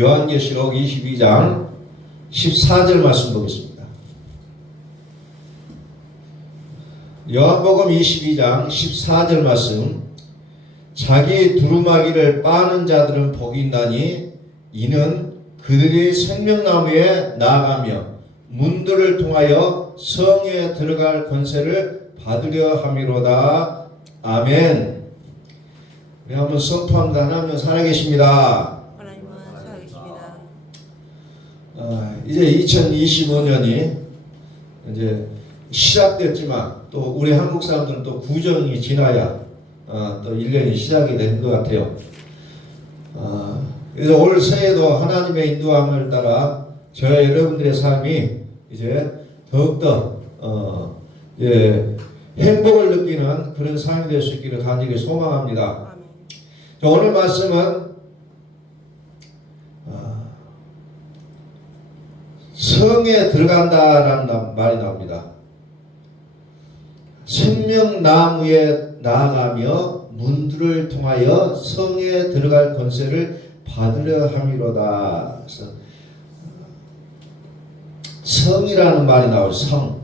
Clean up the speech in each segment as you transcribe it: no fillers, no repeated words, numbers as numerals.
요한계시록 22장 14절 말씀 보겠습니다. 요한복음 22장 14절 말씀. 자기 두루마기를 빠는 자들은 복이 있나니 이는 그들이 생명나무에 나아가며 문들을 통하여 성에 들어갈 권세를 받으려 함이로다. 아멘. 우리 한번 선포합니다. 하나님 살아계십니다. 하나님은 살아계십니다. 이제 2025년이 이제 시작됐지만 또 우리 한국 사람들은 또 구정이 지나야 또 1년이 시작이 된 것 같아요. 그래서 올 새해도 하나님의 인도함을 따라 저와 여러분들의 삶이 이제 더욱더 행복을 느끼는 그런 삶이 될 수 있기를 간절히 소망합니다. 아멘. 오늘 말씀은 성에 들어간다라는 말이 나옵니다. 생명나무에 나아가며 문들을 통하여 성에 들어갈 권세를 받으려 함이로다. 그래서 성이라는 말이 나오죠.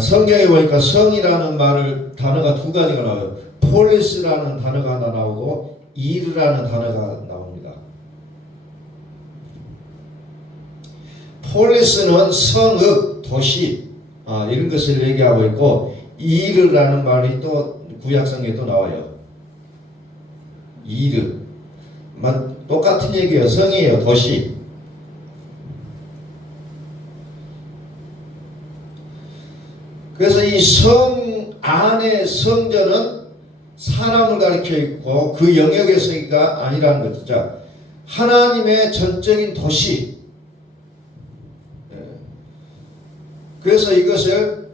성경에 보니까 성이라는 단어가 두 가지가 나와요. 폴리스라는 단어가 하나 나오고 이르라는 단어가 나옵니다. 폴리스는 성읍, 도시 이런 것을 얘기하고 있고 이르라는 말이 또 구약성경에 또 나와요. 이르 똑같은 얘기예요. 성이에요. 도시. 그래서 이 성 안의 성전은 사람을 가리켜 있고 그 영역에서가 아니라는 거죠. 자, 하나님의 전적인 도시. 그래서 이것을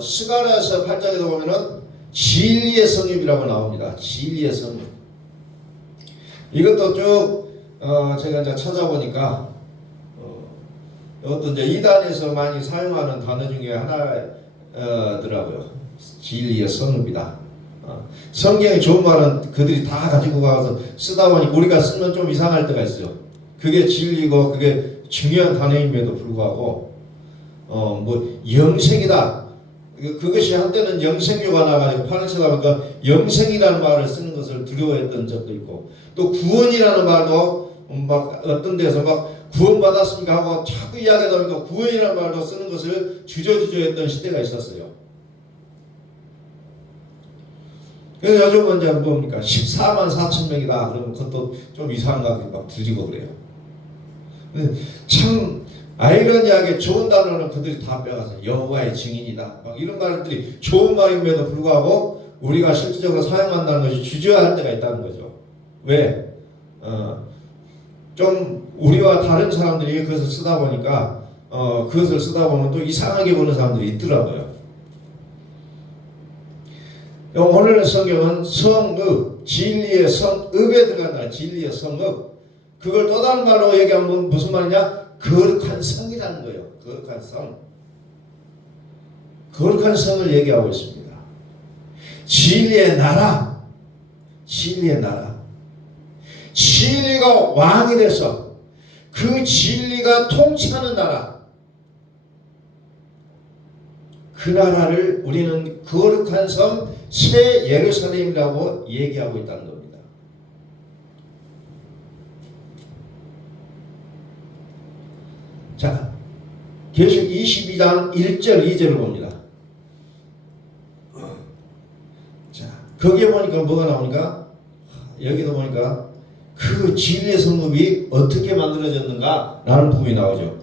스가랴서 8장에도 보면은 진리의 성읍이라고 나옵니다. 진리의 성읍. 이것도 쭉 제가 이제 찾아보니까 이것도 이제 이단에서 많이 사용하는 단어 중에 하나더라고요. 진리의 성읍이다. 성경에 좋은 말은 그들이 다 가지고 가서 쓰다 보니 우리가 쓰면 좀 이상할 때가 있어요. 그게 진리고 그게 중요한 단어임에도 불구하고 영생이다. 그것이 한때는 영생교가 나가지고 파란새다 보니까 영생이라는 말을 쓰는 것을 두려워했던 적도 있고 또 구원이라는 말도 막 어떤 데서 막 구원받았습니까 하고 자꾸 이야기하다 보니까 구원이라는 말도 쓰는 것을 주저주저했던 시대가 있었어요. 그래서 요즘은 이제 뭡니까 14만 4천 명이다 그러면 그것도 좀 이상한 것 막 들리고 그래요. 참 아이러니하게 좋은 단어는 그들이 다 빼가서 여호와의 증인이다 막 이런 말들이 좋은 말임에도 불구하고 우리가 실질적으로 사용한다는 것이 주저할 때가 있다는 거죠. 왜? 좀 우리와 다른 사람들이 그것을 쓰다 보니까 그것을 쓰다 보면 또 이상하게 보는 사람들이 있더라고요. 오늘의 성경은 성읍, 진리의 성읍에 들어간다. 진리의 성읍. 그걸 또 다른 말로 얘기하면 무슨 말이냐? 거룩한 성이라는 거예요. 거룩한 성. 거룩한 성을 얘기하고 있습니다. 진리의 나라. 진리의 나라. 진리가 왕이 돼서 그 진리가 통치하는 나라. 그 나라를 우리는 거룩한 성 새 예루살렘이라고 얘기하고 있다는 겁니다. 자, 계시록 22장 1절 2절을 봅니다. 자, 거기에 보니까 뭐가 나오니까 여기도 보니까 그 진리의 성읍이 어떻게 만들어졌는가 라는 부분이 나오죠.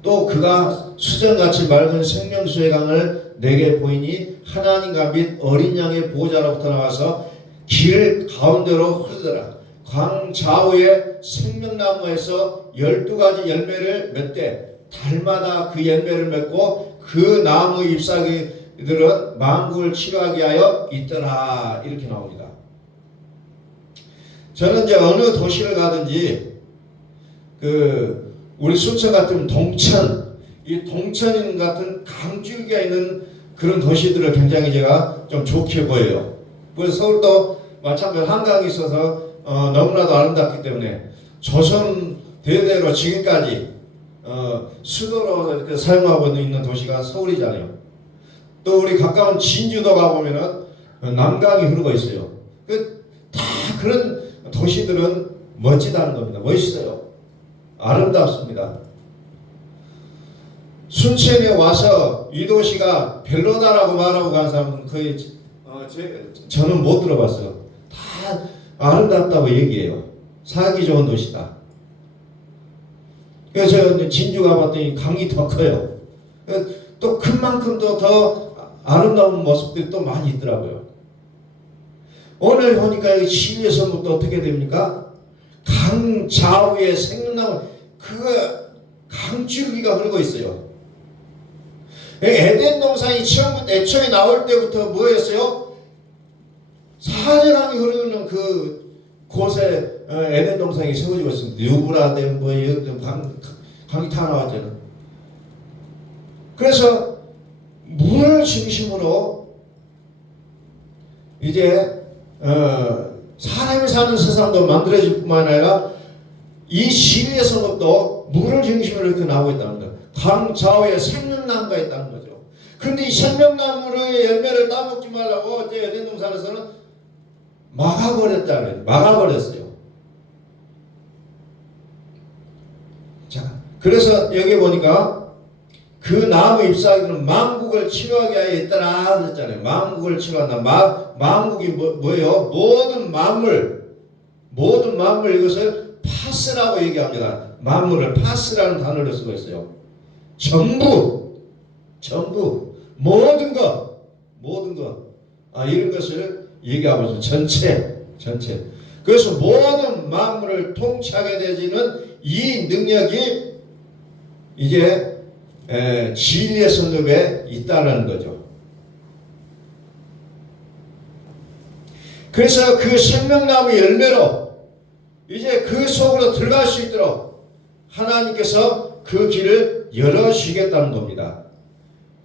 또 그가 수정같이 맑은 생명수의 강을 내게 보이니 하나님과 및 어린 양의 보호자로부터 나와서 길 가운데로 흐르더라. 강 좌우에 생명나무에서 12가지 열매를 맺되 달마다 그 열매를 맺고 그 나무 잎사귀들은 만국을 치료하게 하여 있더라. 이렇게 나옵니다. 저는 이제 어느 도시를 가든지 우리 순천 같은 동천, 이 동천 같은 강줄기가 있는 그런 도시들을 굉장히 제가 좀 좋게 보여요. 그래서 서울도 마찬가지로 한강이 있어서 너무나도 아름답기 때문에 조선 대대로 지금까지 수도로 이렇게 사용하고 있는 도시가 서울이잖아요. 또 우리 가까운 진주도 가보면은 남강이 흐르고 있어요. 다 그런 도시들은 멋지다는 겁니다. 멋있어요. 아름답습니다. 순천에 와서 이 도시가 별로다라고 말하고 간 사람은 거의 저는 못 들어봤어요. 다 아름답다고 얘기해요. 살기 좋은 도시다. 그래서 진주 가봤더니 강이 더 커요. 또 큰 만큼 더 아름다운 모습들이 또 많이 있더라고요. 오늘 보니까 여기 시위에서 또 어떻게 됩니까? 강 좌우에 생명나무 그 강줄기가 흐르고 있어요. 에덴 동산이 처음부터 애초에 나올 때부터 뭐였어요? 사대강이 흐르는 그 곳에 에덴 동산이 세워지고 있습니다. 유브라데 뭐 강이 다 나왔잖아요. 그래서 물을 중심으로 이제 사람이 사는 세상도 만들어질 뿐만 아니라 이 시위의 성읍도 물을 중심으로 이렇게 나오고 있다는 거예요. 강 좌우에 생명나무가 있다는 거죠. 그런데 이 생명나무의 열매를 따먹지 말라고 이제 에덴 동산에서는 막아버렸다는 거예요. 막아버렸어요. 자, 그래서 여기 보니까 그 나무 잎사귀는 만국을 치료하게 하여 있더라 그랬잖아요. 만국을 치료한다. 만국이 뭐예요? 모든 만물 이것을 파스라고 얘기합니다. 만물을 파스라는 단어를 쓰고 있어요. 전부 모든 것 이런 것을 얘기하고 있어요. 전체. 그래서 모든 만물을 통치하게 되지는 이 능력이 이제 진리의 성읍에 있다는 거죠. 그래서 그 생명나무 열매로 이제 그 속으로 들어갈 수 있도록 하나님께서 그 길을 열어주시겠다는 겁니다.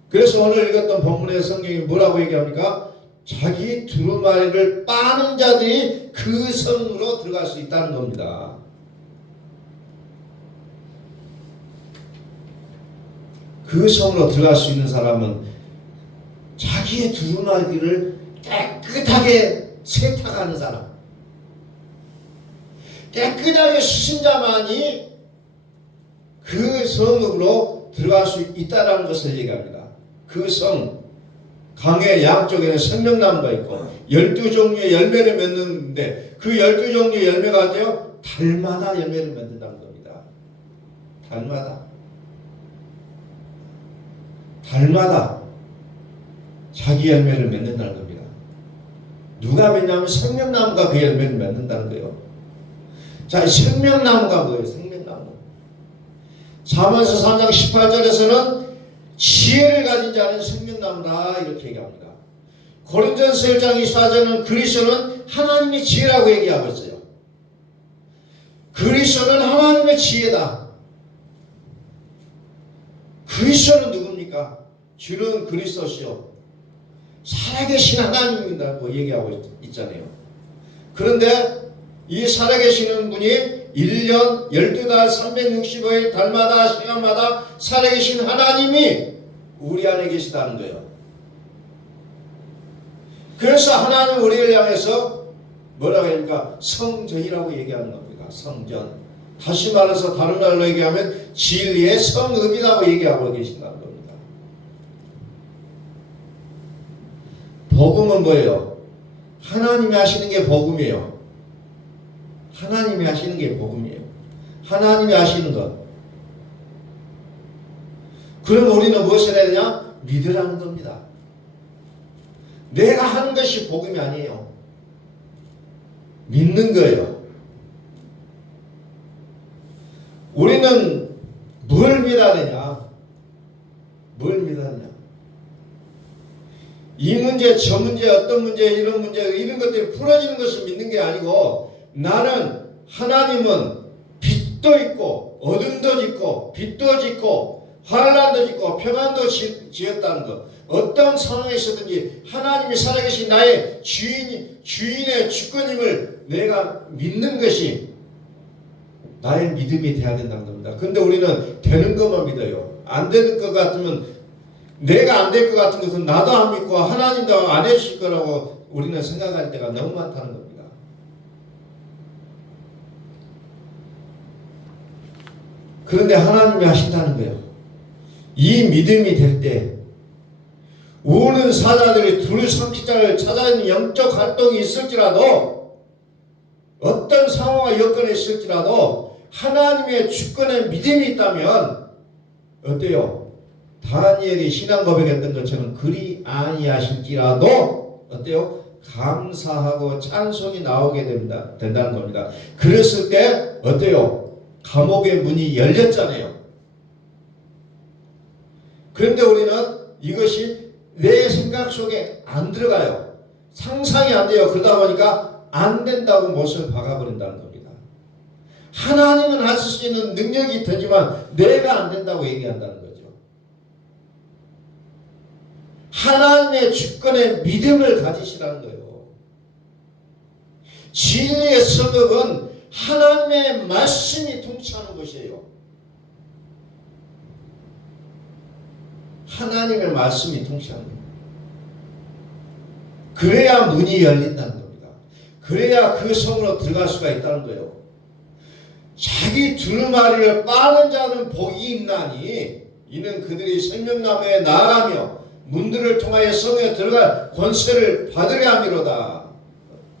그래서 오늘 읽었던 본문의 성경이 뭐라고 얘기합니까? 자기 두루마리를 빠는 자들이 그 성으로 들어갈 수 있다는 겁니다. 그 성으로 들어갈 수 있는 사람은 자기의 두루마리를 깨끗하게 세탁하는 사람, 깨끗하게 씻은 자만이 그 성읍으로 들어갈 수 있다는 것을 얘기합니다. 그 성, 강의 양쪽에는 생명나무가 있고 12종류의 열매를 맺는데 그 12종류의 열매가 돼요. 달마다 열매를 맺는다는 겁니다. 달마다 자기 열매를 맺는다는 겁니다. 누가 맺냐면 생명나무가 그 열매를 맺는다는 거예요. 자, 생명나무가 뭐예요? 생명나무. 잠언서 3장 18절에서는 지혜를 가진 자는 생명나무다 이렇게 얘기합니다. 고린도전서 1장 24절은 그리스도는 하나님의 지혜라고 얘기하고 있어요. 그리스도는 하나님의 지혜다. 그리스도는 누굽니까? 주는 그리스도시요 살아계신 하나님이라고 얘기하고 있잖아요. 그런데 이 살아계시는 분이 1년 12달 365일 달마다 시간마다 살아계신 하나님이 우리 안에 계시다는 거예요. 그래서 하나님 우리를 향해서 뭐라고 합니까? 성전이라고 얘기하는 겁니다. 성전. 다시 말해서 다른 말로 얘기하면 진리의 성읍이라고 얘기하고 계신다는 겁니다. 복음은 뭐예요? 하나님이 하시는 게 복음이에요. 하나님이 하시는 게 복음이에요. 하나님이 하시는 것. 그럼 우리는 무엇을 해야 되냐? 믿으라는 겁니다. 내가 하는 것이 복음이 아니에요. 믿는 거예요. 우리는 뭘 믿어야 되냐? 이 문제, 저 문제, 어떤 문제, 이런 것들이 풀어지는 것을 믿는 게 아니고 나는 하나님은 빛도 있고 어둠도 짓고 빛도 짓고 환난도 짓고 평안도 지었다는 것. 어떤 상황에 있었든지 하나님이 살아계신 나의 주인의 주권임을 내가 믿는 것이 나의 믿음이 돼야 된다는 겁니다. 근데 우리는 되는 것만 믿어요. 안 되는 것 같으면, 내가 안 될 것 같은 것은 나도 안 믿고 하나님도 안 해주실 거라고 우리는 생각할 때가 너무 많다는 겁니다. 그런데 하나님이 하신다는 거예요. 이 믿음이 될 때 우는 사자들이 둘 삼키자를 찾아내는 영적 활동이 있을지라도, 어떤 상황과 여건이 있을지라도 하나님의 주권에 믿음이 있다면 어때요? 다니엘이 신앙 고백했던 것처럼 그리 아니하실지라도 어때요? 감사하고 찬송이 나오게 된다는 겁니다. 그랬을 때 어때요? 감옥의 문이 열렸잖아요. 그런데 우리는 이것이 내 생각 속에 안 들어가요. 상상이 안 돼요. 그러다 보니까 안 된다고 못을 박아버린다는 겁니다. 하나님은 하실 수 있는 능력이 되지만 내가 안 된다고 얘기한다는 거죠. 하나님의 주권에 믿음을 가지시라는 거예요. 진리의 성읍은 하나님의 말씀이 통치하는 것이에요. 하나님의 말씀이 통치하는 거예요. 그래야 문이 열린다는 겁니다. 그래야 그 성으로 들어갈 수가 있다는 거예요. 자기 두루마리를 빠는 자는 복이 있나니 이는 그들이 생명나무에 나아가며 문들을 통하여 성에 들어갈 권세를 받으려 함이로다.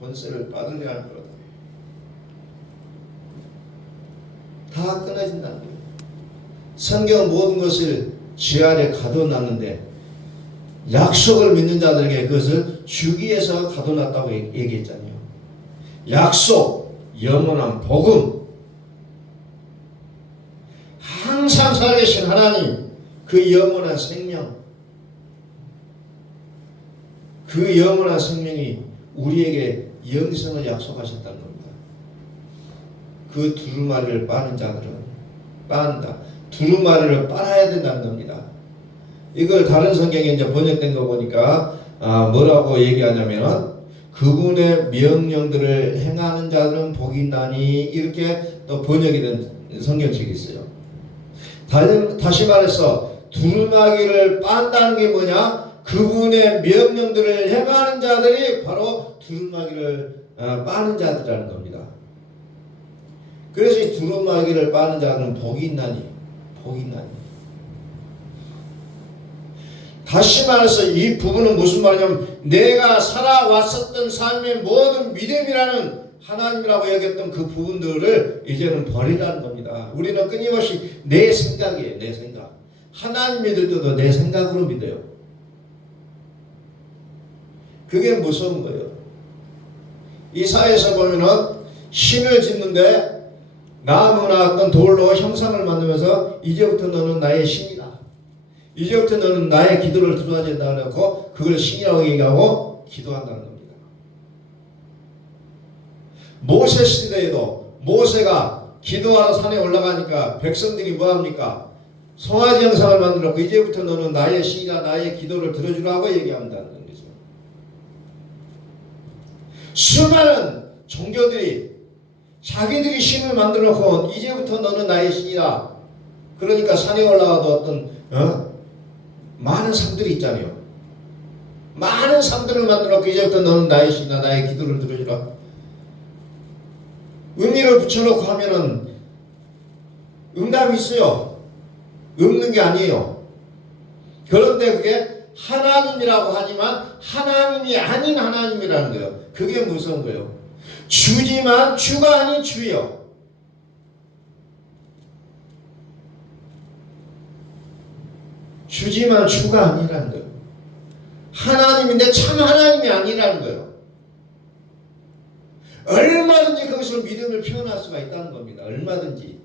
권세를 받으려 함이로다. 다 끊어진다는 거예요. 성경 모든 것을 지 아래 가둬놨는데 약속을 믿는 자들에게 그것을 주기 위해서 가둬놨다고 얘기했잖아요. 약속, 영원한 복음, 항상 살아계신 하나님, 그 영원한 생명, 그 영원한 생명이 우리에게 영생을 약속하셨다는 겁니다. 그 두루마리를 빠는 자들은 빤다. 두루마리를 빨아야 된다는 겁니다. 이걸 다른 성경에 이제 번역된 거 보니까 뭐라고 얘기하냐면 그분의 명령들을 행하는 자들은 복이 있나니 이렇게 또 번역이 된 성경책이 있어요. 다시 말해서 두루마기를 빤다는 게 뭐냐? 그분의 명령들을 행하는 자들이 바로 두루마기를 빠는 자들이라는 겁니다. 그래서 이 두루마기를 빠는 자들은 복이 있나니, 복이 있나니. 다시 말해서 이 부분은 무슨 말이냐면 내가 살아왔었던 삶의 모든 믿음이라는 하나님이라고 여겼던 그 부분들을 이제는 버리라는 겁니다. 우리는 끊임없이 내 생각이에요. 내 생각. 하나님 믿을 때도 내 생각으로 믿어요. 그게 무서운 거예요. 이사야에서 보면은 신을 짓는데 나무나 어떤 돌로 형상을 만들면서 이제부터 너는 나의 신이다. 이제부터 너는 나의 기도를 들어야 된다 그러고 그걸 신이라고 얘기하고 기도한다는 겁니다. 모세 시대에도 모세가 기도하러 산에 올라가니까 백성들이 뭐합니까? 송아지 형상을 만들었고 이제부터 너는 나의 신이다. 나의 기도를 들어주라고 얘기한다는 거죠. 수많은 종교들이 자기들이 신을 만들어 놓고 이제부터 너는 나의 신이다. 그러니까 산에 올라가도 어떤 많은 상들이 있잖아요. 많은 상들을 만들어 놓고 이제부터 너는 나의 신이다. 나의 기도를 들어주라. 의미를 붙여놓고 하면은 응답이 있어요. 없는 게 아니에요. 그런데 그게 하나님이라고 하지만 하나님이 아닌 하나님이라는 거예요. 그게 무서운 거예요. 주지만 주가 아닌 주요. 주지만 주가 아니라는 거예요. 하나님인데 참 하나님이 아니라는 거예요. 얼마든지 거기서 믿음을 표현할 수가 있다는 겁니다. 얼마든지.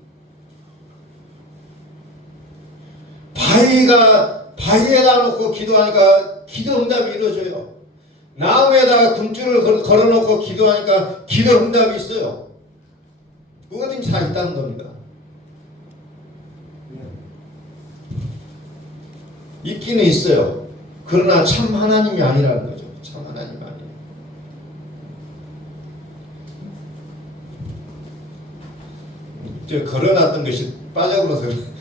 바위에다 놓고 기도하니까 기도 응답이 이루어져요. 나무에다가 금줄을 걸어놓고 기도하니까 기도 응답이 있어요. 그거든지 다 있다는 겁니다. 있기는 있어요. 그러나 참 하나님이 아니라는 거죠. 참 하나님 아니에요. 저 걸어놨던 것이 빠져버려서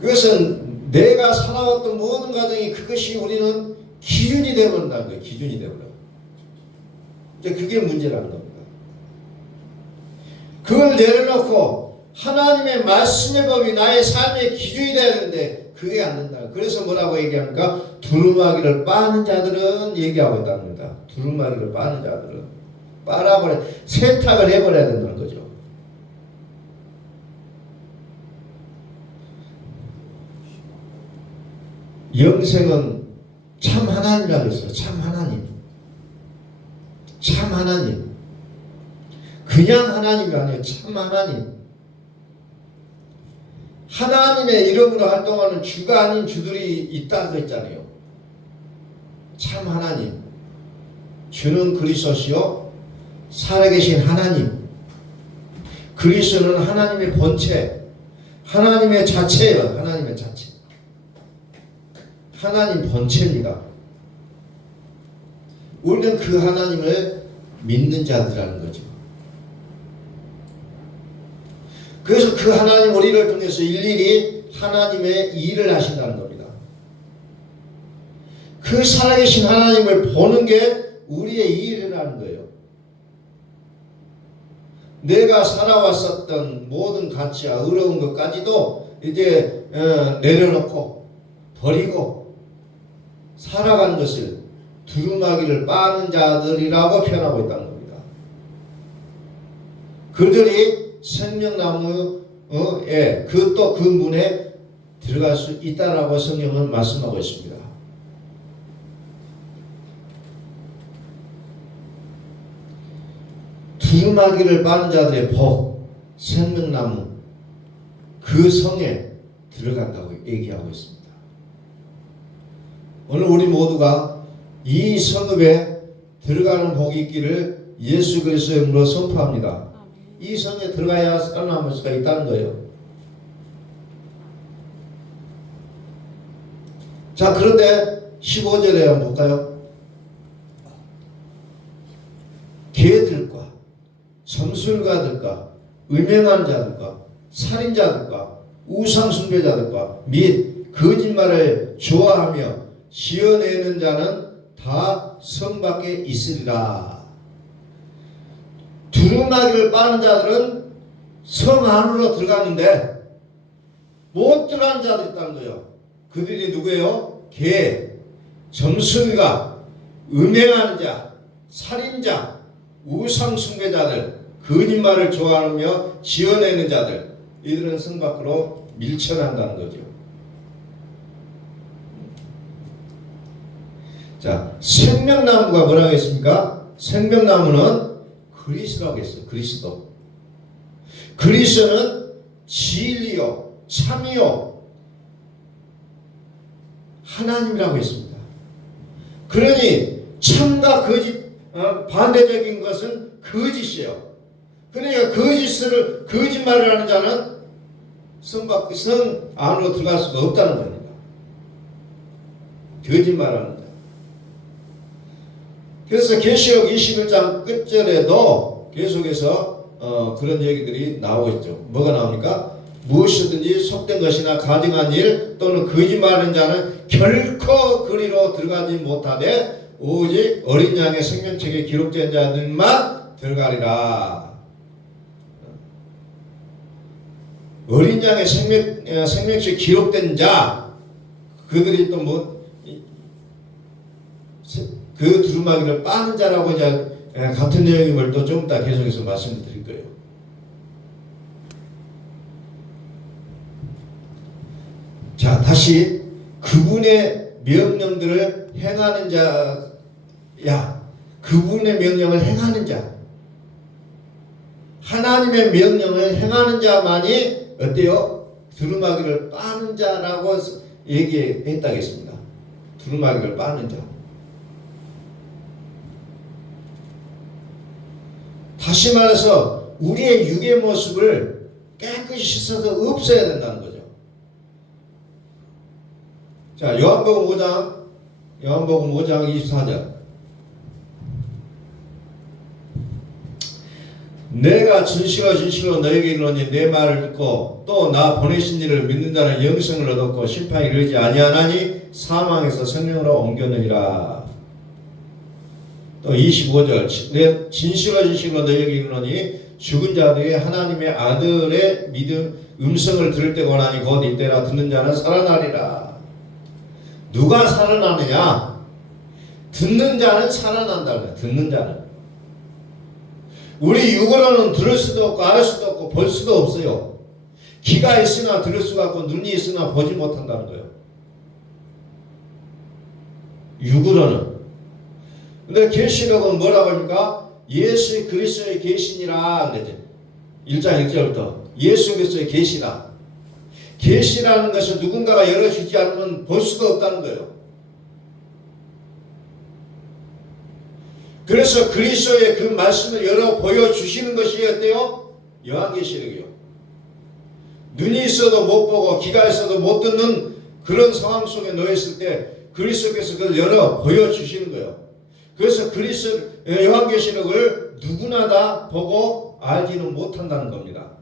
그것은 내가 살아왔던 모든 과정이 그것이 우리는 기준이 되어버린다는 거예요. 기준이 되어버려. 이제 그게 문제라는 겁니다. 그걸 내려놓고 하나님의 말씀의 법이 나의 삶의 기준이 되어야 되는데 그게 안 된다. 그래서 뭐라고 얘기합니까? 두루마기를 빠는 자들은 얘기하고 있다는 겁니다. 두루마기를 빠는 자들은 빨아버려 세탁을 해버려야 된다는 거죠. 영생은 참 하나님이라고 했어요. 참 하나님. 참 하나님. 그냥 하나님이 아니에요. 참 하나님. 하나님의 이름으로 활동하는 주가 아닌 주들이 있다고 했잖아요. 참 하나님. 주는 그리스도시요 살아계신 하나님. 그리스도는 하나님의 본체, 하나님의 자체예요. 하나님의 자체. 하나님 본체입니다. 우리는 그 하나님을 믿는 자들이라는 거죠. 그래서 그 하나님 우리를 통해서 일일이 하나님의 일을 하신다는 겁니다. 그 살아계신 하나님을 보는 게 우리의 일이라는 거예요. 내가 살아왔었던 모든 가치와 어려운 것까지도 이제 내려놓고 버리고 살아가는 것을 두루마기를 빠는 자들이라고 표현하고 있다는 겁니다. 그들이 생명나무에 또 그 문에 들어갈 수 있다라고 성경은 말씀하고 있습니다. 두루마기를 빠는 자들의 복, 생명나무 그 성에 들어간다고 얘기하고 있습니다. 오늘 우리 모두가 이 성읍에 들어가는 복이 있기를 예수 그리스도의 이름으로 선포합니다. 이 성에 들어가야 살아남을 수가 있다는 거예요. 자, 그런데 15절에 한번 볼까요? 개들과 점술가들과 음행하는 자들과 살인자들과 우상숭배자들과 및 거짓말을 좋아하며 지어내는 자는 다 성 밖에 있으리라. 두루마기를 빠는 자들은 성 안으로 들어가는데 못 들어가는 자들이 있다는 거예요. 그들이 누구예요? 개, 점술가, 음행하는 자, 살인자, 우상숭배자들, 거짓말을 좋아하며 지어내는 자들, 이들은 성 밖으로 밀쳐난다는 거죠. 자, 생명나무가 뭐라고 했습니까? 생명나무는 그리스도라고 했어요. 그리스도. 그리스도는 진리요, 참이요, 하나님이라고 했습니다. 그러니 참과 거짓 반대적인 것은 거짓이에요. 그러니까 거짓말을 하는 자는 성 안으로 들어갈 수가 없다는 겁니다. 거짓말하는 자. 그래서 계시록 21장 끝절에도 계속해서 그런 얘기들이 나오고 있죠. 뭐가 나옵니까? 무엇이든지 속된 것이나 가증한 일 또는 거짓말하는 자는 결코 그리로 들어가지 못하되 오직 어린 양의 생명책에 기록된 자들만 들어가리라. 어린 양의 생명책에 기록된 자, 그들이 또 그 두루마기를 빠는 자라고 이제 같은 내용임을 또 좀 이따 계속해서 말씀드릴 거예요. 자, 다시 그분의 명령들을 행하는 자야, 그분의 명령을 행하는 자, 하나님의 명령을 행하는 자만이 어때요? 두루마기를 빠는 자라고 얘기했다겠습니다. 두루마기를 빠는 자. 다시 말해서 우리의 육의 모습을 깨끗이 씻어서 없애야 된다는 거죠. 자, 요한복음 5장 24절. 내가 진실로 너에게 이르노니 내 말을 듣고 또 나 보내신 이를 믿는 자는 영생을 얻었고 심판에 이르지 아니하나니 사망에서 생명으로 옮겼느니라. 또 25절. 내 진실로 너에게 이르노니 죽은 자들이 하나님의 아들의 믿음 음성을 들을 때가 오나니 곧 이때라 듣는 자는 살아나리라. 누가 살아나느냐? 듣는 자는 살아난다. 듣는 자는. 우리 육으로는 들을 수도 없고 알 수도 없고 볼 수도 없어요. 귀가 있으나 들을 수가 없고 눈이 있으나 보지 못한다는 거예요. 육으로는. 근데 계시록은 뭐라고 합니까? 예수 그리스도의 계시니라 그러죠. 1장 1절부터 예수 그리스도의 계시라. 계시라는 것은 누군가가 열어주지 않으면 볼 수가 없다는 거예요. 그래서 그리스도의 그 말씀을 열어 보여주시는 것이 어때요? 요한계시록이요. 눈이 있어도 못 보고 귀가 있어도 못 듣는 그런 상황 속에 놓였을 때 그리스도께서 그걸 열어 보여주시는 거예요. 그래서 요한계시록을 누구나 다 보고 알지는 못한다는 겁니다.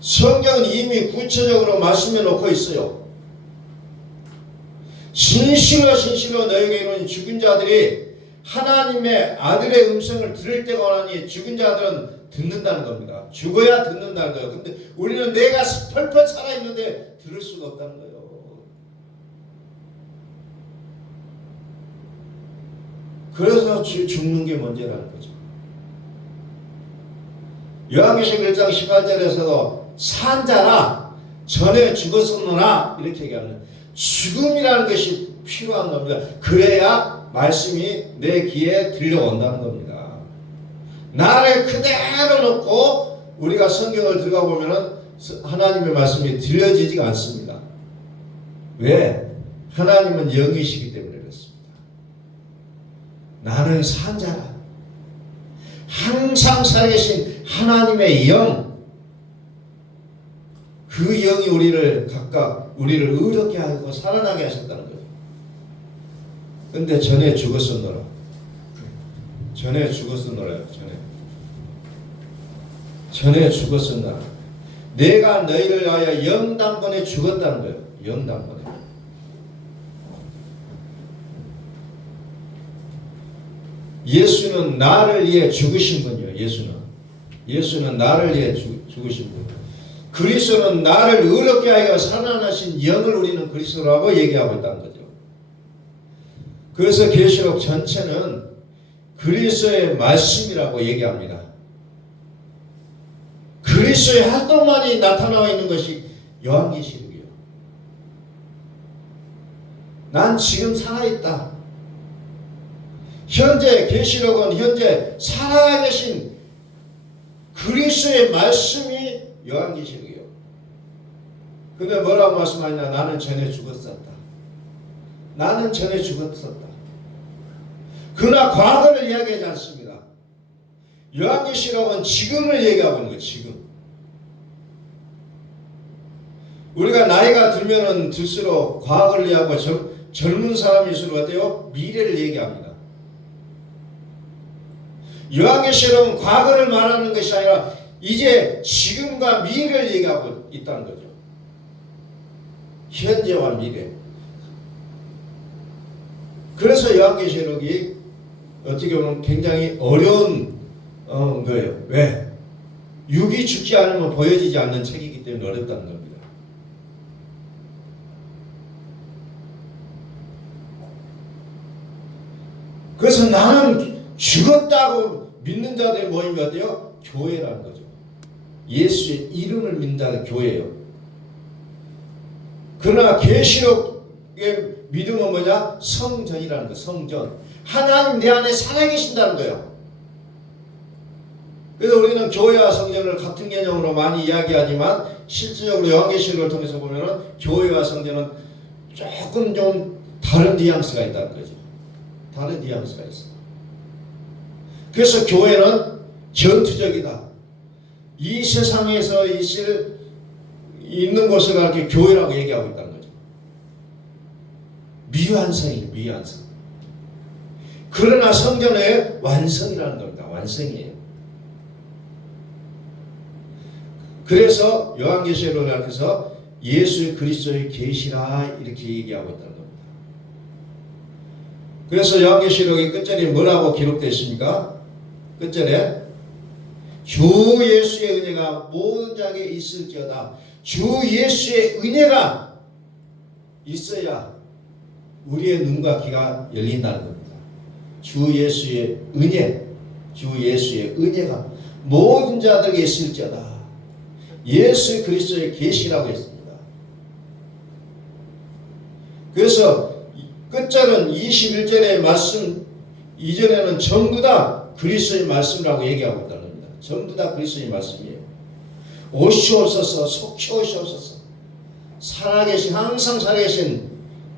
성경은 이미 구체적으로 말씀해 놓고 있어요. 진실로 너에게 이르노니 죽은 자들이 하나님의 아들의 음성을 들을 때가 오나니 죽은 자들은 듣는다는 겁니다. 죽어야 듣는다는 거예요. 근데 우리는 내가 펄펄 살아있는데 들을 수가 없다는 거예요. 그래서 죽는 게 문제라는 거죠. 요한계시록 1장 18절에서도 산자라 전에 죽었었노라 이렇게 얘기하는 죽음이라는 것이 필요한 겁니다. 그래야 말씀이 내 귀에 들려온다는 겁니다. 나를 그대로 놓고 우리가 성경을 들어가 보면은 하나님의 말씀이 들려지지가 않습니다. 왜? 하나님은 영이시기 때문에 그렇습니다. 나는 산자라. 항상 살아계신 하나님의 영, 그 영이 우리를 의롭게 하고 살아나게 하셨다는 거예요. 근데 전에 죽었었노라. 전에 죽었었노라. 내가 너희를 위하여 영단번에 죽었다는 거예요. 영단번에. 예수는 나를 위해 죽으신 분이요. 예수는 나를 위해 죽으신 분. 그리스도는 나를 의롭게 하여 살아나신 영을 우리는 그리스도라고 얘기하고 있다는 거죠. 그래서 계시록 전체는 그리스도의 말씀이라고 얘기합니다. 그리스도의 활동만이 나타나고 있는 것이 요한계시록이에요. 난 지금 살아있다. 현재 계시록은 현재 살아계신 그리스도의 말씀이 요한계시록이에요. 근데 뭐라고 말씀하냐? 나는 전에 죽었었다. 그러나 과거를 이야기하지 않습니다. 요한계시록은 지금을 얘기하고 있는 거예요. 지금. 우리가 나이가 들면은 들수록 과거를 얘기하고 젊은 사람일수록 어때요? 미래를 얘기합니다. 요한계시록은 과거를 말하는 것이 아니라 이제 지금과 미래를 얘기하고 있다는 거죠. 현재와 미래. 그래서 요한계시록이 어떻게 보면 굉장히 어려운 거예요. 왜? 육이 죽지 않으면 보여지지 않는 책이기 때문에 어렵다는 겁니다. 그래서 나는 죽었다고 믿는 자들의 모임이 어때요? 교회라는 거죠. 예수의 이름을 믿는 자는 교회예요. 그러나 계시록의 믿음은 뭐냐? 성전이라는 거. 성전. 하나님 내 안에 살아계신다는 거예요. 그래서 우리는 교회와 성전을 같은 개념으로 많이 이야기하지만 실질적으로 요한계시록을 통해서 보면은 교회와 성전은 조금 좀 다른 뉘앙스가 있다는 거죠. 다른 뉘앙스가 있어. 그래서 교회는 전투적이다. 이 세상에서 있는 것을 이렇게 교회라고 얘기하고 있다는 거죠. 미완성이에요. 미완성. 그러나 성전의 완성이라는 겁니다. 완성이에요. 그래서 요한계시록에서 예수 그리스도의 계시라 이렇게 얘기하고 있다는 겁니다. 그래서 요한계시록의 끝절에 뭐라고 기록되어 있습니까? 끝절에 주 예수의 은혜가 모든 자에게 있을지어다. 주 예수의 은혜가 있어야 우리의 눈과 귀가 열린다는 겁니다. 주 예수의 은혜, 주 예수의 은혜가 모든 자들에게 있을지어다. 예수 그리스도의 계시라고 했습니다. 그래서 끝절은 21절의 말씀 이전에는 전부 다 그리스도의 말씀이라고 얘기하고 있다는 겁니다. 전부 다 그리스도의 말씀이에요. 오시옵소서, 속히 오시옵소서. 살아계신, 항상 살아계신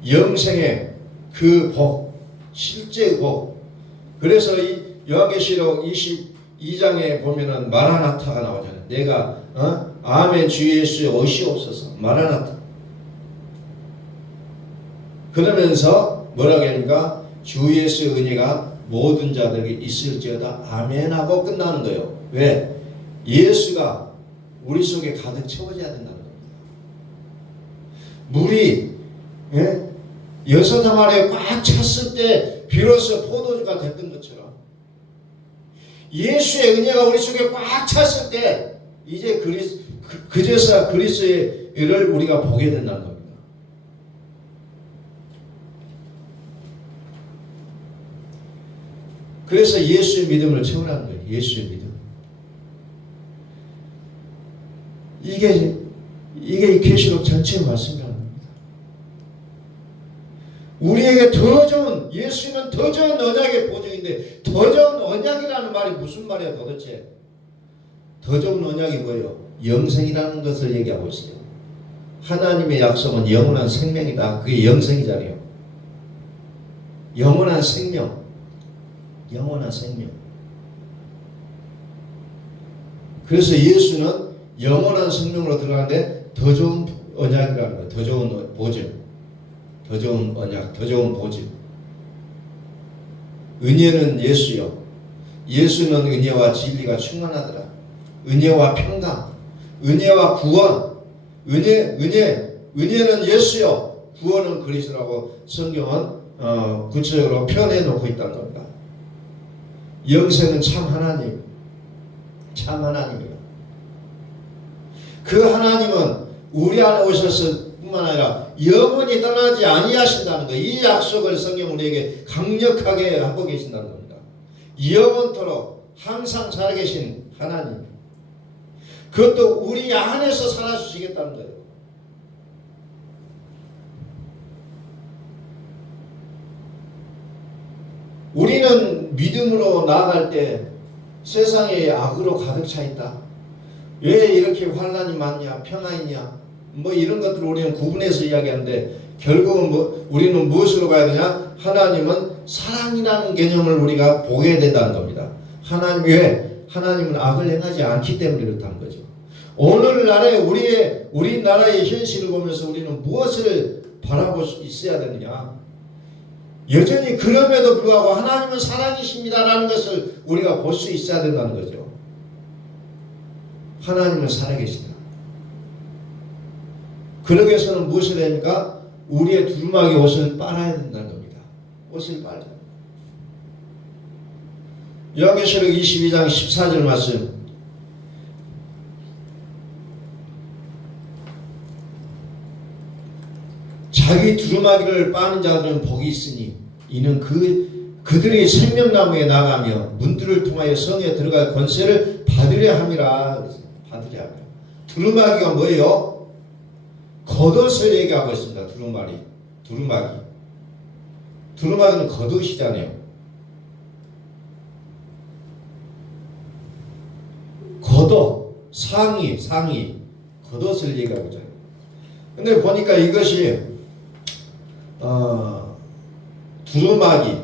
영생의 그 복, 실제의 복. 그래서 이 요한계시록 22장에 보면은 마라나타가 나오잖아요. 내가 아멘 주 예수의 오시옵소서. 마라나타. 그러면서 뭐라고 합니까? 주 예수의 은혜가 모든 자들에게 있을지어다. 아멘 하고 끝나는 거예요. 왜? 예수가 우리 속에 가득 채워져야 된다는 겁니다. 물이 여섯 항아리에 꽉 찼을 때 비로소 포도주가 됐던 것처럼 예수의 은혜가 우리 속에 꽉 찼을 때 이제 그제서야 그리스도의 일을 우리가 보게 된다는 겁니다. 그래서 예수의 믿음을 채우라는 거예요. 예수의 믿음. 이게 이 계시록 전체의 말씀이라는 겁니다. 우리에게 더 좋은, 예수는 더 좋은 언약의 보증인데 더 좋은 언약이라는 말이 무슨 말이야 도대체? 더 좋은 언약이 뭐예요? 영생이라는 것을 얘기하고 있어요. 하나님의 약속은 영원한 생명이다. 그게 영생이잖아요. 영원한 생명. 영원한 생명. 그래서 예수는 영원한 생명으로 들어가는데 더 좋은 언약이라는 거예요. 더 좋은 보증. 더 좋은 언약, 더 좋은 보증. 은혜는 예수요. 예수는 은혜와 진리가 충만하더라. 은혜와 평강, 은혜와 구원. 은혜는 예수요. 구원은 그리스도라고 성경은 구체적으로 표현해 놓고 있다는 겁니다. 영생은 참 하나님, 참 하나님이요. 그 하나님은 우리 안에 오셔서 뿐만 아니라 영원히 떠나지 아니하신다는 거예요. 이 약속을 성경 우리에게 강력하게 하고 계신다는 겁니다. 영원토록 항상 살아계신 하나님. 그것도 우리 안에서 살아주시겠다는 거예요. 우리는 믿음으로 나아갈 때 세상에 악으로 가득 차 있다. 왜 이렇게 환난이 많냐, 평안이냐, 뭐 이런 것들을 우리는 구분해서 이야기하는데 결국은 우리는 무엇으로 가야 되냐? 하나님은 사랑이라는 개념을 우리가 보게 된다는 겁니다. 하나님은 악을 행하지 않기 때문에 그렇다는 거죠. 오늘날에 우리나라의 현실을 보면서 우리는 무엇을 바라볼 수 있어야 되느냐? 여전히 그럼에도 불구하고 하나님은 사랑이십니다라는 것을 우리가 볼 수 있어야 된다는 거죠. 하나님은 살아계시다. 그러기 위해서는 무엇을 해야 됩니까? 우리의 두루마기 옷을 빨아야 된다는 겁니다. 옷을 빨아야. 요한계시록 22장 14절 말씀. 자기 두루마기를 빠는 자들은 복이 있으니 이는 그들이 생명나무에 나가며 문들을 통하여 성에 들어갈 권세를 받으려 함이라. 받으려 함이라. 두루마기가 뭐예요? 겉옷을 얘기하고 있습니다. 두루마기는 겉옷이잖아요. 겉옷, 상의, 겉옷을 얘기하고 있잖아요. 근데 보니까 이것이 두루마기,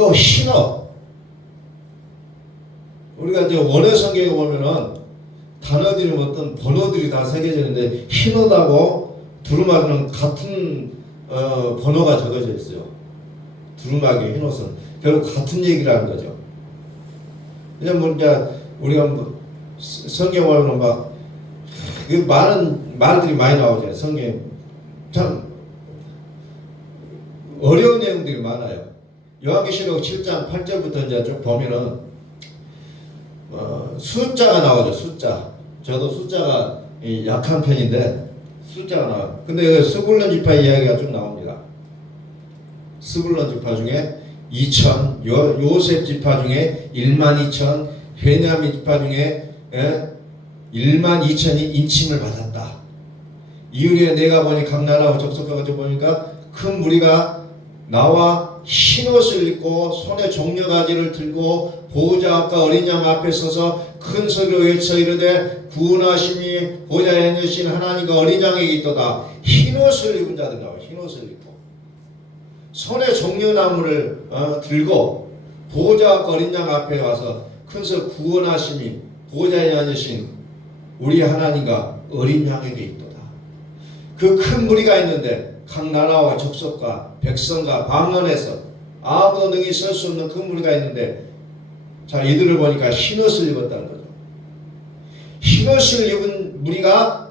또 흰옷. 우리가 이제 원어 성경에 보면은 단어들이 어떤 번호들이 다 새겨져 있는데 흰옷하고 두루마기는 같은 번호가 적어져 있어요. 두루마기 흰옷은 결국 같은 얘기를 하는 거죠. 왜냐면 이제 우리가 뭐 성경 보면 막 많은 말들이 많이 나오잖아요. 성경 참 어려운 내용들이 많아요. 요한계시록 7장 8절부터 이제 쭉 보면은 숫자가 나오죠. 숫자. 저도 숫자가 약한 편인데 숫자가 나와요. 근데 여기 스불론 지파 이야기가 쭉 나옵니다. 스불론 지파 중에 2천, 요셉 지파 중에 12000, 베냐민 지파 중에 12000이 인침을 받았다. 이후에 내가 보니 각 나라와 족속과 같이 보니까 큰 무리가 나와 흰옷을 입고 손에 종려가지를 들고 보호자 앞과 어린 양 앞에 서서 큰 소리로 외쳐 이르되 구원하심이 보호자에 앉으신 하나님과 어린 양에게 있도다. 흰옷을 입은 자들 나와요. 흰옷을 입고 손에 종려나무를 들고 보호자 앞과 어린 양 앞에 와서 큰 소리 구원하심이 보호자에 앉으신 우리 하나님과 어린 양에게 있도다. 그 큰 무리가 있는데 각 나라와 족속과 백성과 방언에서 아무도 능히 설 수 없는 큰 무리가 있는데 자 이들을 보니까 흰옷을 입었다는 거죠. 흰옷을 입은 무리가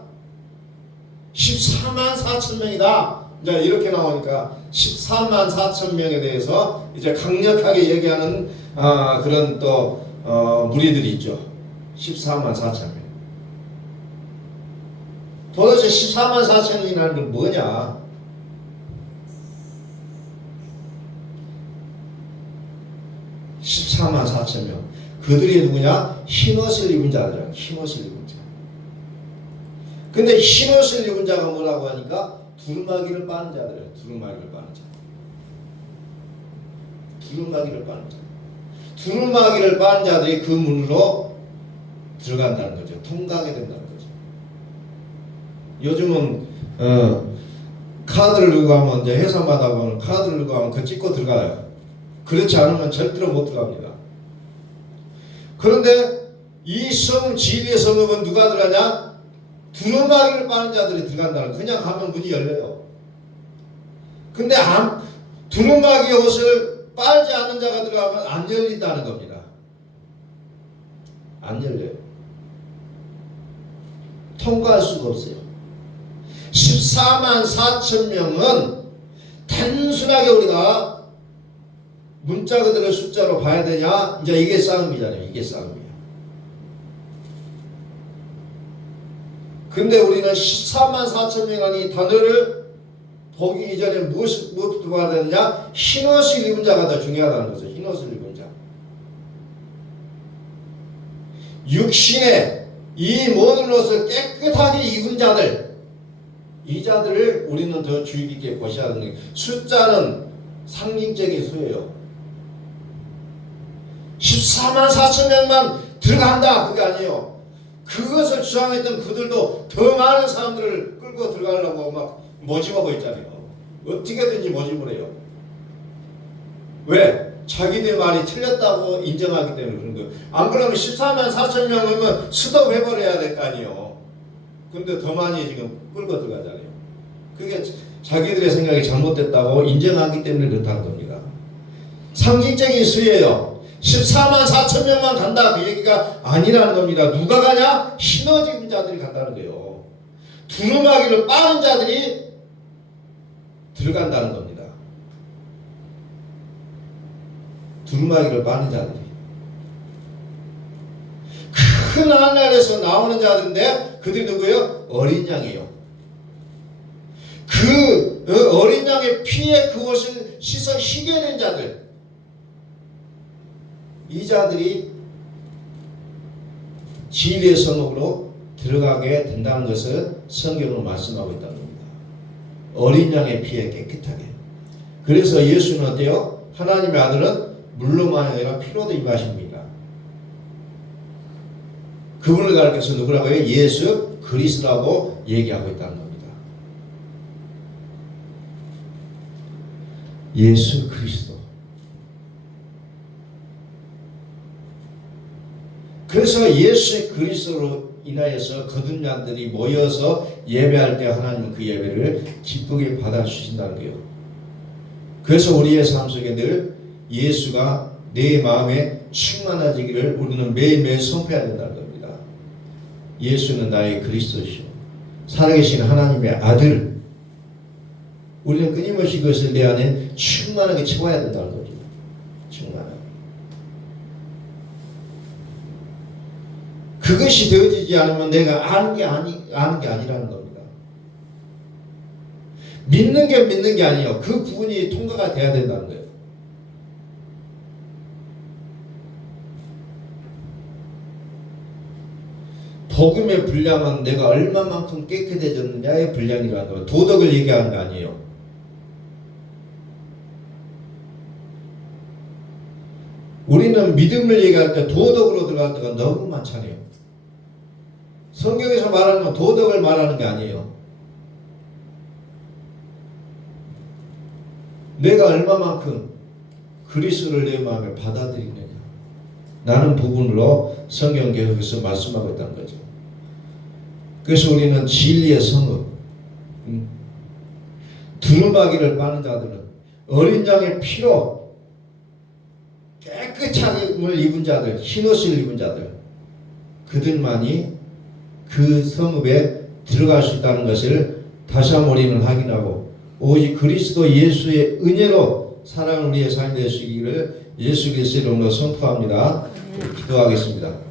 14만 4천 명이다. 이제 이렇게 나오니까 14만 4천 명에 대해서 이제 강력하게 얘기하는 그런 또 무리들이 있죠. 14만 4천 명. 도대체 14만 4천 명이라는 건 뭐냐? (14만 4천 명) 그들이 누구냐? 흰옷을 입은 자죠. 흰옷을 입은 자. 근데 흰옷을 입은 자가 뭐라고 하니까 두루마기를 빠는 자들이에요. 두루마기를 빠는 자. 두루마기를 빠는 자. 두루마기를 빠는 자들이 그 문으로 들어간다는 거죠. 통과하게 된다는 거죠. 요즘은 카드를 들고 가면 이제 회사 받아보면 카드를 들고 가면 그 찍고 들어가요. 그렇지 않으면 절대로 못 들어갑니다. 그런데 이 진리의 성읍은 누가 들어가냐? 두루마기를 빠는 자들이 들어간다는 거예요. 그냥 가면 문이 열려요. 근데 두루마기 옷을 빨지 않는 자가 들어가면 안 열린다는 겁니다. 안 열려요. 통과할 수가 없어요. 14만 4천 명은 단순하게 우리가 문자 그대로 숫자로 봐야 되냐? 이제 이게 싸움이잖아요. 이게 싸움이에요. 근데 우리는 14만 4천 명이 단어를 보기 이전에 무엇부터 봐야 되느냐? 흰옷을 입은 자가 더 중요하다는 거죠. 흰옷을 입은 자. 육신의 이 모든 옷을 깨끗하게 입은 자들, 이 자들을 우리는 더 주의 깊게 보셔야 하는 거예요. 숫자는 상징적인 수예요. 14만 4천 명만 들어간다 그게 아니에요. 그것을 주장했던 그들도 더 많은 사람들을 끌고 들어가려고 막 모집하고 있잖아요. 어떻게든지 모집을 해요. 왜? 자기들 말이 틀렸다고 인정하기 때문에 그런 거예요. 안 그러면 14만 4천 명이면 스톱해버려야 될 거 아니에요. 근데 더 많이 지금 끌고 들어가잖아요. 그게 자기들의 생각이 잘못됐다고 인정하기 때문에 그렇다는 겁니다. 상징적인 수예요. 14만 4천 명만 간다 그 얘기가 아니라는 겁니다. 누가 가냐? 흰옷 입은 자들이 간다는 거예요. 두루마기를 빠는 자들이 들어간다는 겁니다. 두루마기를 빠는 자들이 큰 하늘에서 나오는 자들인데 그들이 누구예요? 어린 양이에요. 그 어린 양의 피에 그 옷을 씻어 희게 된 자들, 이 자들이 진리의 성읍으로 들어가게 된다는 것을 성경으로 말씀하고 있다는 겁니다. 어린 양의 피에 깨끗하게. 그래서 예수는 어때요? 하나님의 아들은 물로만 아니라 피로도 임하십니다. 그분을 가르쳐서 누구라고 해요? 예수 그리스도라고 얘기하고 있다는 겁니다. 예수 그리스도. 그래서 예수 그리스도로 인하여서 거듭난 자들이 모여서 예배할 때 하나님은 그 예배를 기쁘게 받아주신다는 거예요. 그래서 우리의 삶 속에 늘 예수가 내 마음에 충만해지기를 우리는 매일매일 선포해야 된다는 겁니다. 예수는 나의 그리스도시요 살아계신 하나님의 아들. 우리는 끊임없이 그것을 내 안에 충만하게 채워야 된다는 거죠. 충만하게. 그것이 되어지지 않으면 내가 아는 게 아니라는 겁니다. 믿는 게 아니에요. 그 부분이 통과가 돼야 된다는 거예요. 복음의 분량은 내가 얼마만큼 깨끗해졌느냐의 분량이라는 거예요. 도덕을 얘기하는 거 아니에요. 우리는 믿음을 얘기할 때 도덕으로 들어갈 때가 너무 많잖아요. 성경에서 말하는 건 도덕을 말하는 게 아니에요. 내가 얼마만큼 그리스도를 내 마음에 받아들이느냐 라는 부분으로 성경 계속해서 말씀하고 있다는 거죠. 그래서 우리는 진리의 성읍, 두루마기를 빠는 자들은 어린 양의 피로 깨끗함을 입은 자들, 흰옷을 입은 자들, 그들만이 그 성읍에 들어갈 수 있다는 것을 다시 한번 우리는 확인하고, 오직 그리스도 예수의 은혜로 사랑을 우리의 삶이 되시기를 예수 그리스도의 이름으로 선포합니다. 기도하겠습니다.